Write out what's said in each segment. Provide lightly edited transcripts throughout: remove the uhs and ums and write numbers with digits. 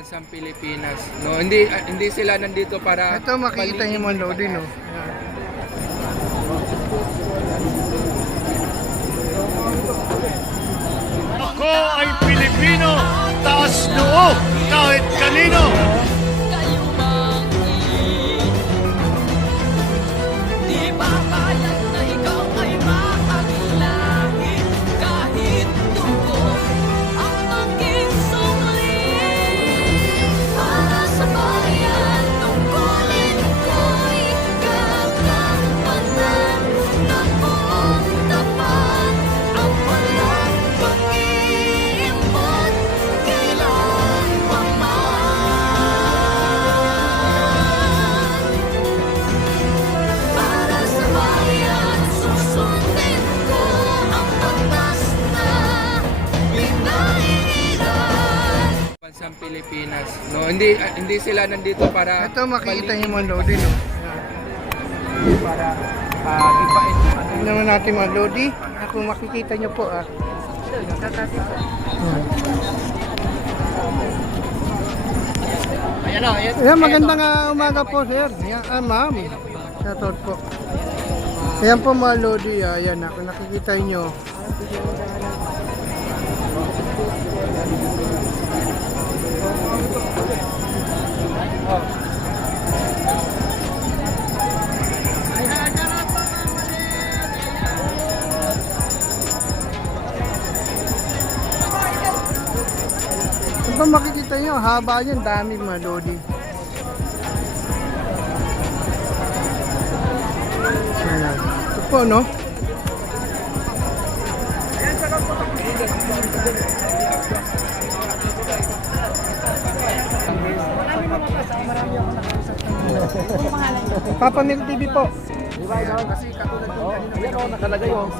bansang Pilipinas. No, hindi sila nandito para Ito makikita niyo man Lodi, no. Ako ay Pilipino, taas noo kahit kanino. Di papayag na ikaw ay makakilangit kahit dugo ang maging sumli. Para sa bayan, tungkulin ko'y gagampanan ng buong tapat ang walang pag-iimbot kailan pa man. Para sa bayan, susundin ko ang batas na pinahiran. bansang Pilipinas. No, hindi sila nandito para Ito makikita niyo man Lodi, no. para ipain Tingnan naman natin mga Lodi. Ako makikita niyo po Ayan, magandang umaga po sir. Ayan, ma'am. Shoutout po. Ayan po mga Lodi. Ayan, ako nakikita niyo. Ito pa makikita niyo, haba niyan, dami mga Lodi. Ayan. Ito po, no? Papa Mil TV po. kasi katulad ng kanina nakalagay yung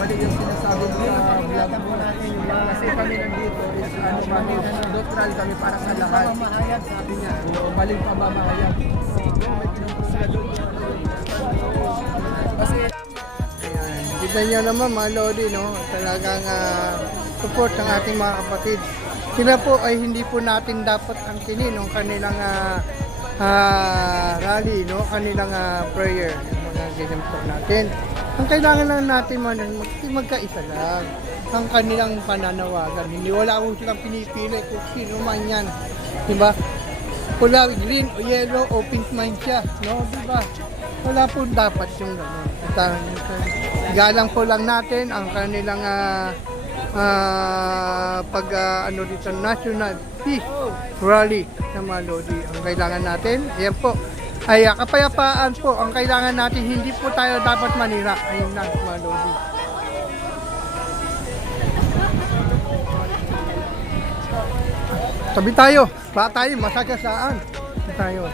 mali yung sinasabi mo sa vlog mo natin kasi kami nandito is kami neutral kami para sa lahat. Pamahayag sabi niya. Maling pamahayag. May kinumpulsa doon. Kasi Kita niyo naman mga Lodi, no? Talagang support ng ating mga kapatid. Sila po ay hindi po natin dapat angkinin ng kanilang rally, no? Kanilang prayer, yung mga ganyan po natin. Ang kailangan lang natin magkaisa lang. Ang kanilang pananawagan. Hindi wala akong silang pinipili kung sino man yan. Diba? Pula, green, o yellow, o pink man siya. No? Diba? Wala po dapat yung gano'n. Galang po lang natin ang kanilang ano dito, National Peace Rally sa mga Lodi. Ang kailangan natin, ayan po, ay kapayapaan po ang kailangan natin, hindi po tayo dapat manira. Ayun lang mga Lodi. Tabi tayo, ba tayo, masagasaan. Tabi tayo.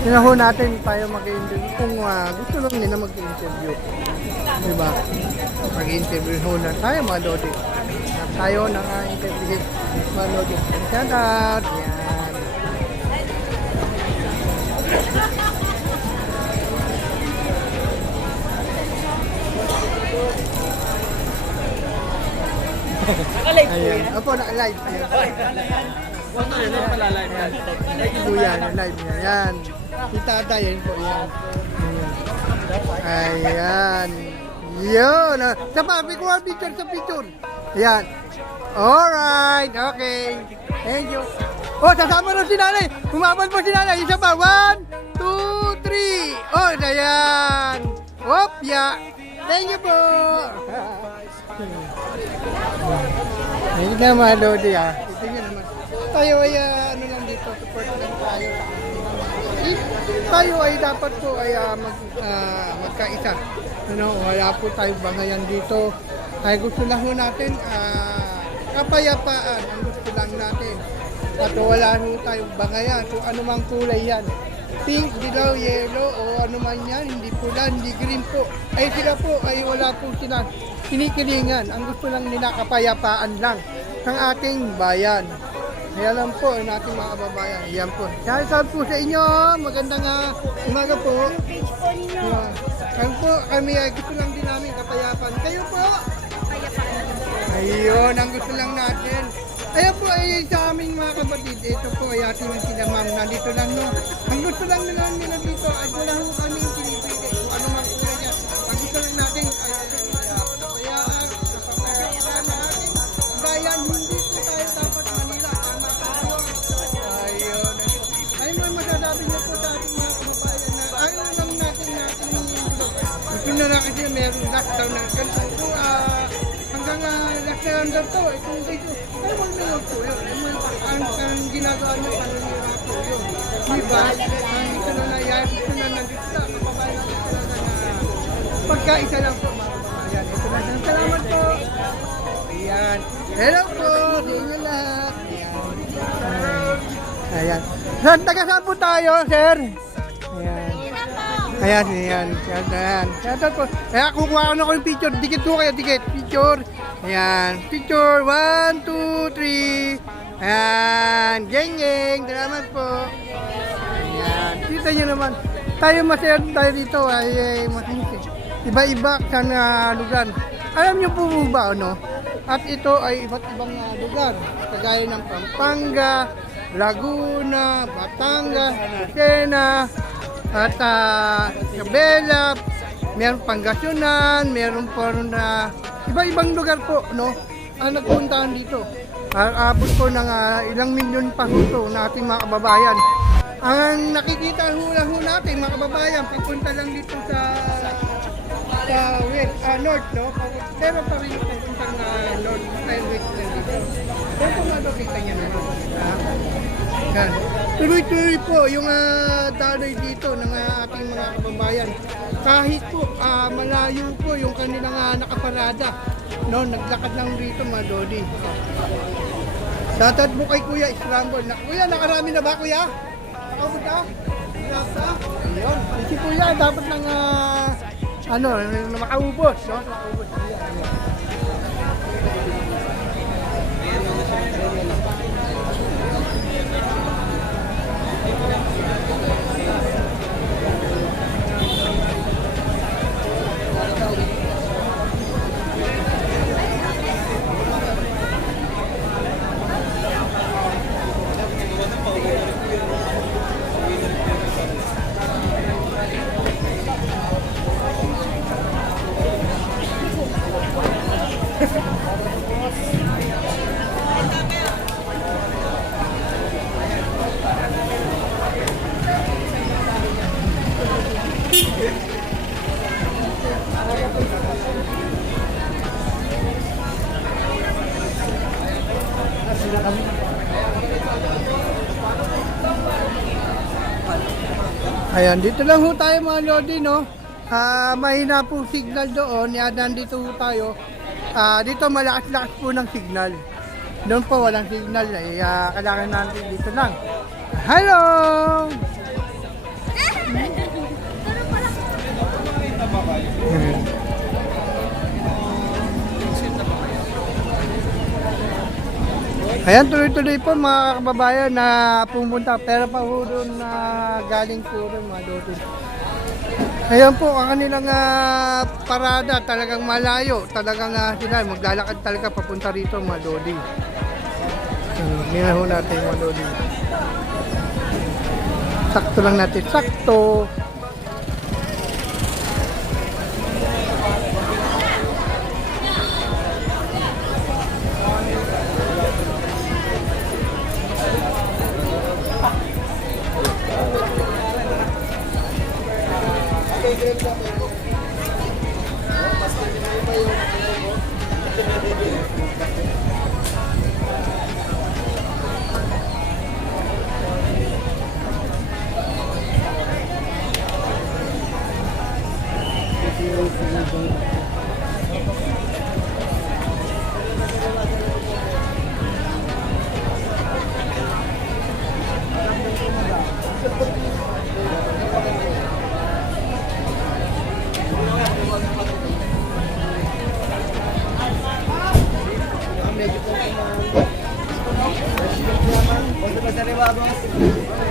Tinaho natin tayo mag-interview kung gusto lang nila mag-interview. Diba? Mag-interview ho na tayo mga Lodi. Tayo na interview mga Lodi. Shout out! Yan. Ayan. Opo, naka-live. Ayan. Po yan, live niya. Yan. Kita tayo, yun po yan. Ayan. Yun. Sabi ko ang picture sa picture. Ayan. Alright. Okay. Thank you. Oh, sasama na si nanay. Kumabal po si nanay. Isa pa. 1, 2, 3. Oh, ayan. Hop, yeah. Thank you po. Hindi na mga Lodi Ito nyo naman. Tayo ay ano lang dito, support lang tayo. Tayo ay dapat po ay magkaisa. Wala po tayong bangayan dito. ay gusto lang ho natin kapayapaan ang gusto lang natin. At wala ho tayong bangayan kung anumang kulay yan. Pink, dilaw, yellow o ano man yan, hindi pula, hindi green po. Ay sila po ay wala po sila kinikilingan. Ang gusto lang nila kapayapaan lang ng ating bayan. Kaya lang po ang ating mga kababayan. Yan po. Shout out po sa inyo. Magandang umaga po. Yan po, kami ay gusto lang din namin kapayapaan. Kayo po? Ayun, ang gusto lang natin. Ayun po ay sa aming mga kapatid. Ito po ay ating sila ma'am. Nandito lang no. Ang gusto lang nila dito ay wala ho kaming pinipili. Kung ano man po yan. Ang gusto lang natin ay kapayaan, kapayapaan na ating bayan. Hindi po tayo dapat Manila. Tama po. Ayun. Ayun mo masasabi niyo po sa ating mga kababayan na ayaw lang natin gusto na lang kasi meron lockdown na ganito po hanggang lockdown daw to kung dito ay wag na yun po yun ang ginagawa niyo panunira po yun diba ito na nayayap ito na nandito na kababayan natin talaga na pagkaisa lang po mga kababayan ito na lang salamat po ayan hello po sa inyo lahat ayan saan saan po tayo sir ayan ayan, ayan, ayan, ayan po. Kaya kukuha ko na ko yung picture. Dikit po kayo, dikit. Picture. Ayan. Picture. 1, 2, 3. Ayan. Geng, geng. Salamat po. Ayan. Kita nyo naman. Tayo masaya tayo dito. Ay masinis eh. Iba-iba sa lugar. Alam nyo po ba, ano? At ito ay iba't ibang lugar. Kagaya ng Pampanga, Laguna, Batangas, Lucena, at Isabela, meron Pangasinan, meron po na iba-ibang lugar po, no? Ang nagpuntahan dito. Aabot po ng ilang milyon pa ito na ating mga kababayan. Ang nakikita ho natin, mga kababayan, pagpunta lang dito sa west, north, no? Pero pa rin pagpuntang north, west lang dito. Pero kung nakikita niya na, yan. Tuloy-tuloy po yung daloy dito ng ating mga kababayan. Kahit po malayo po yung kanilang nakaparada. No, naglakad lang rito mga Dodi. Shoutout po kay Kuya Scramble. Kuya, nakarami na ba Kuya? Nakapunta? Nakapunta? Ayun. Si Kuya dapat lang makaubos. No? Makaubos. Ayan, dito lang ho tayo mga Lodi, no? Mahina po signal doon, nandito ho tayo. Dito malakas-lakas po ng signal. Doon po walang signal, kailangan natin dito lang. Hello! Ayan, tuloy-tuloy po mga kababayan na pumunta. Pero pa ho doon na galing po doon mga Lodi. Ayan po, ang kanilang parada talagang malayo. Talagang sila maglalakad talaga papunta rito mga Lodi. Minaho natin mga Lodi. Sakto lang natin, sakto. Sariwa, boss.